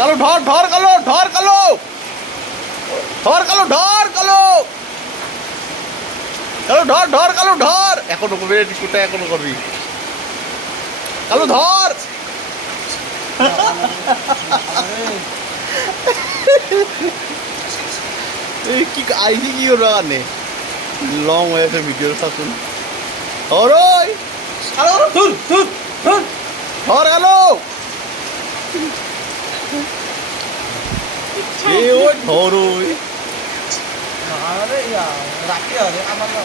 কালো ধর ধর কালো ধর কালো ধর কালো ধর কালো কালো ধর ধর কালো ধর এখনো করবি টিকুটা এখনো করবি কালো ধর এই কি আইসি কি ওর কারণে লং হয়ে আছে ভিডিওর সাথে ধরই কালো ধুর ধুর ধুর ধর কালো এই ওই ধরই আরে রাখি আরে আমার না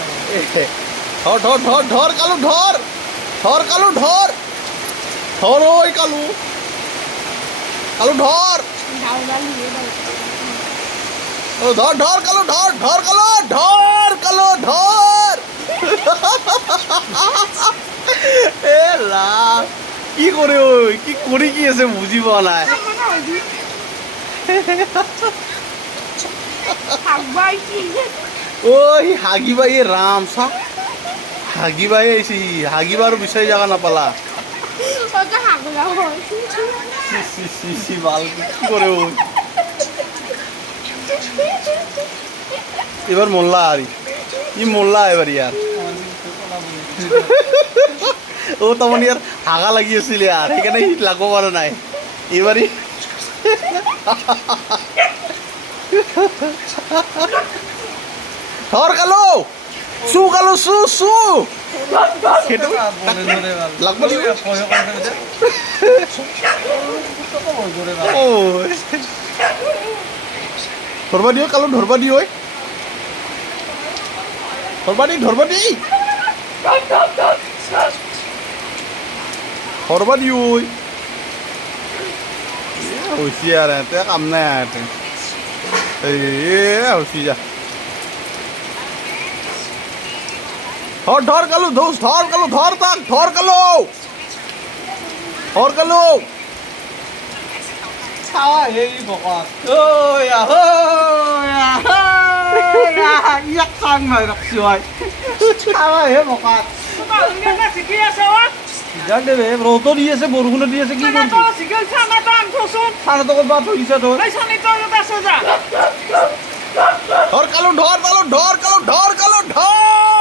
ধর ধর ধর ধর কালো ধর ধর কালো ধর ধর ওই কালো কালো ধর ও ধর ধর কালো ধর ধর কালো ধর কালো ধর এ লা কি করে ওই কি করে কি আছে বুঝি পাওয়া নাই ওই হাগি ভাই রাম সা হাগি ভাই আইছি হাগিবার বিষয় জায়গা না পালা বাল কি করে ওই এবার মোল্লা আর ই মোল্লা এবার ইয়ার ও তখন ইয়ার হাগা লাগিয়েছিল আর এখানে হিট লাগবো পারে নাই এবারই ধর কালো সু কালো সু সু খেতে লাগবো ও ধরবা দিও কালো ধরবা দিও ধরবা দি ধরবা দি ধরবা দিও হইছি আর এতে কাম নাই আর এই হইছি যা ধর ধর কালো ধোস ধর কালো ধর তাক ধর কালো ধর কালো খাওয়া এই বকা ওই ইয়াক কাং নাই রাখছি হয় খাওয়া হে বকা জানে বে রোদ দিয়েছে বরগুন দিয়েছে কি করবি খানা তো বাদ হইছে তো ধর কালো ধর কালো ধর কালো ধর কালো ধর